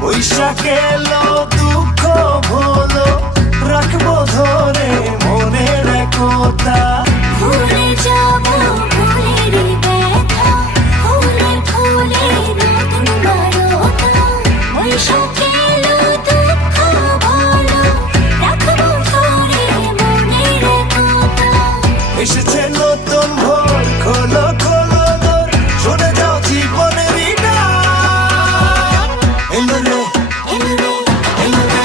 বৈশাখ এলো দুঃখ ভোলো রাখবো ধরে মনের একতা ভুলে যাবো ভুলের ব্যথা ফুলে ফুলে নতুন বারতা বৈশাখ এলো দুঃখ ভোলো রাখবো ধরে মনের একতা এসেছে নতুন ভোর খোলো খোলো দোর শুনে যাও জীবনের ডাক এলো রে এলো রে এলো রে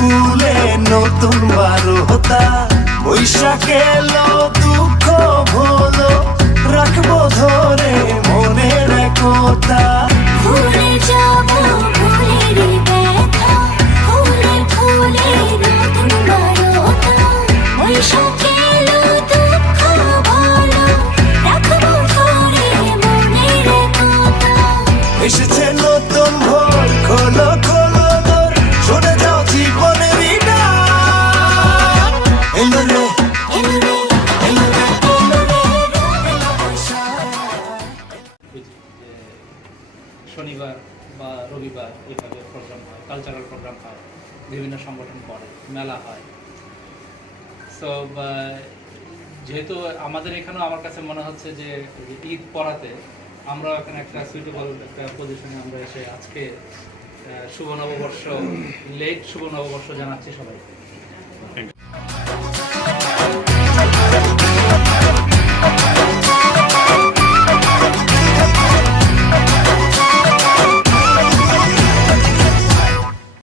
ফুলে নতুন বারোতা, বৈশাখ এলো দুঃখ ভোলো, রাখবো ধরে মনের একতা। ভুলে যাব ভুলেরই ব্যথা, ফুলে ফুলে নতুন বারোতা, বৈশাখে এলো দুঃখ ভোলো, রাখবো ধরে মনের একতা। এসেছে নতুন ভোর, খোলো খোলো দোর, শুনে যাও জীবনেরই ডাক। এলো রে, এলো রে, এলো রে, এলো রে, এলো বৈশাখ। বুঝি যে শনিবার বা রবিবার এইভাবে প্রোগ্রাম হয়, কালচারাল প্রোগ্রাম হয়, বিভিন্ন সংগঠন করে, মেলা হয়। সো যেহেতু আমাদের এখানেও আমার কাছে মনে হচ্ছে যে ঈদ পড়াতে আমরা এখানে একটা সুইটেবল একটা পজিশনে আমরা এসে আজকে শুভ নববর্ষ, লেট শুভ নববর্ষ জানাচ্ছি সবাইকে।